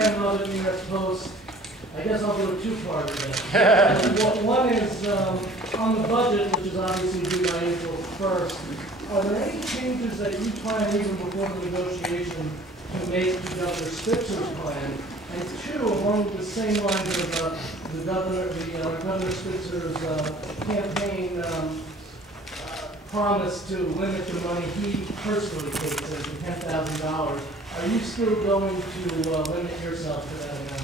Ken Lovett, New York Post. I guess I'll do a two-part then. One is on the budget, which is obviously due by April 1st. Are there any changes that you plan even before the negotiation to make to Governor Spitzer's plan? And two, along the same lines of Governor Spitzer's campaign promise to limit the money he personally takes to $10,000, are you still going to limit yourself to that amount?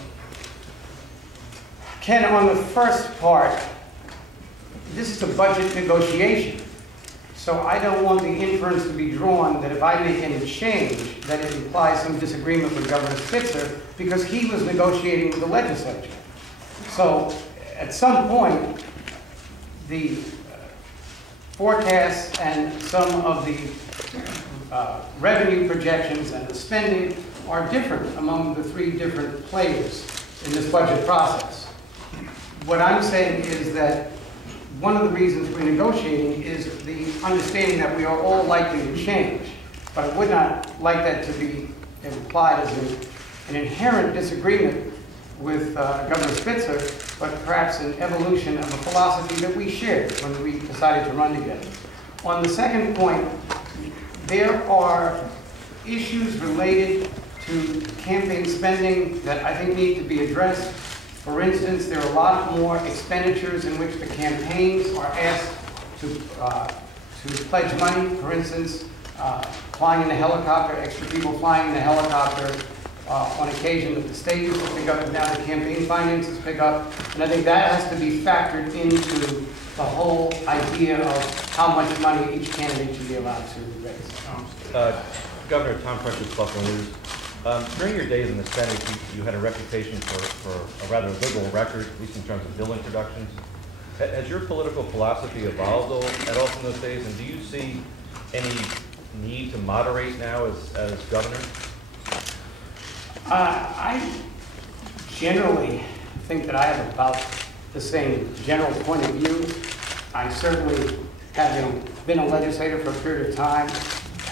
Ken, on the first part, this is a budget negotiation. So I don't want the inference to be drawn that if I make any change, that it implies some disagreement with Governor Spitzer, because he was negotiating with the legislature. So at some point, the forecasts and some of the revenue projections and the spending are different among the three different players in this budget process. What I'm saying is that one of the reasons we're negotiating is the understanding that we are all likely to change. But I would not like that to be implied as an inherent disagreement with Governor Spitzer, but perhaps an evolution of a philosophy that we shared when we decided to run together. On the second point, there are issues related to campaign spending that I think need to be addressed. For instance, there are a lot more expenditures in which the campaigns are asked to pledge money. For instance, flying in a helicopter, extra people flying in a helicopter on occasion that the state used to pick up, and now the campaign finances pick up. And I think that has to be factored into the whole idea of how much money each candidate should be allowed to raise. Governor Tom Precious, Buffalo News. During your days in the Senate, you had a reputation for a rather liberal record, at least in terms of bill introductions. Has your political philosophy evolved at all from those days, and do you see any need to moderate now as governor? I generally think that I have about the same general point of view. I certainly, having been a legislator for a period of time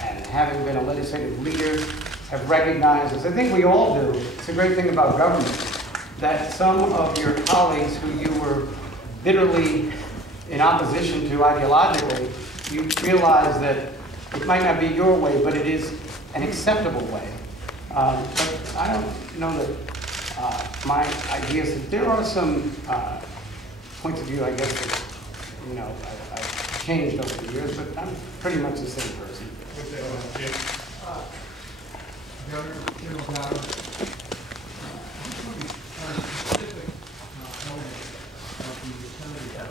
and having been a legislative leader, have recognized, as I think we all do, it's a great thing about government, that some of your colleagues who you were bitterly in opposition to ideologically, you realize that it might not be your way, but it is an acceptable way. But I don't know that my ideas, there are some points of view, I guess, that, you know, I've changed over the years, but I'm pretty much the same person. Governor, General Davud, specific element of the utility of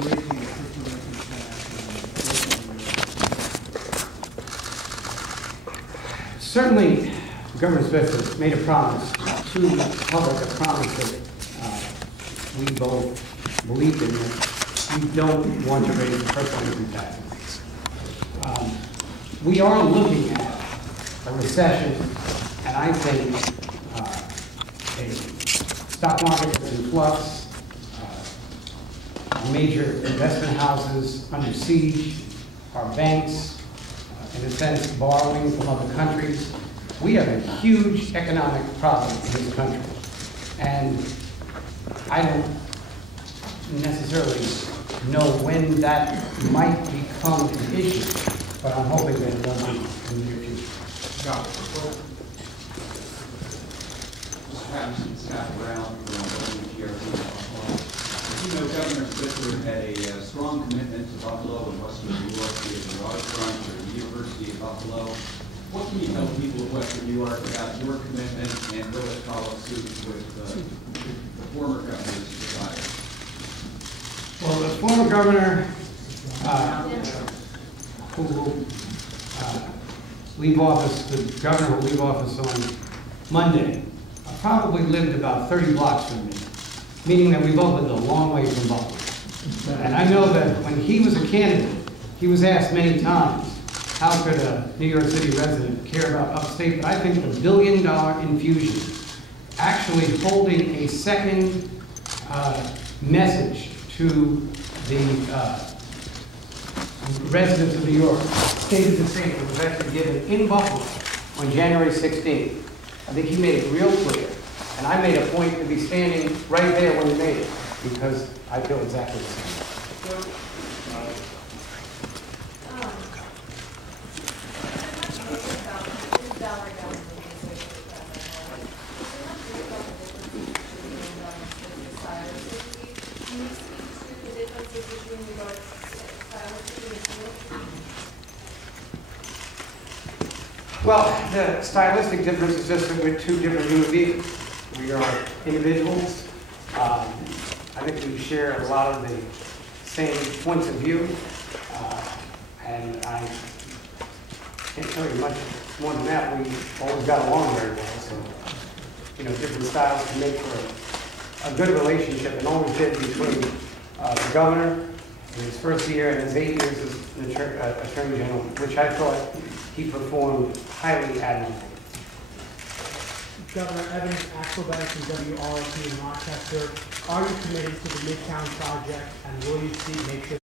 raising the circulation tax. Certainly, Governor Spitzer made a promise to the public, a promise that we both believed in, that we don't want to raise the personal income tax. We are looking at a recession, and I think a stock market that's in flux, major investment houses under siege, our banks, in a sense, borrowing from other countries. We have a huge economic problem in this country, and I don't necessarily know when that might become an issue, but I'm hoping that it won't be in the near future. Paterson, Scott Brown from GRP. You know, Governor Spitzer had a strong commitment to Buffalo and Western New York. He is the waterfront for the University of Buffalo. What can you tell people of Western New York about your commitment, and will it follow suit with the former governor's desire? Well, the former governor who will leave office, the governor will leave office on Monday, probably lived about 30 blocks from me, meaning that we both lived a long way from Buffalo. And I know that when he was a candidate, he was asked many times, how could a New York City resident care about upstate? But I think the $1 billion infusion, actually holding a second message to the residents of New York stated the same for the veteran given in Buffalo on January 16th. I think he made it real clear, and I made a point to be standing right there when he made it, because I feel exactly the same. Well, the stylistic difference is just that we're two different human beings. We are individuals. I think we share a lot of the same points of view. And I can't tell you much more than that. We always got along very well. So, you know, different styles can make for a good relationship, and always did between the governor in his first year and his 8 years as the Attorney General, which I thought he performed highly admirably. Governor Evans, Axelbank, and WRP in Rochester, are you committed to the Midtown project, and will you make sure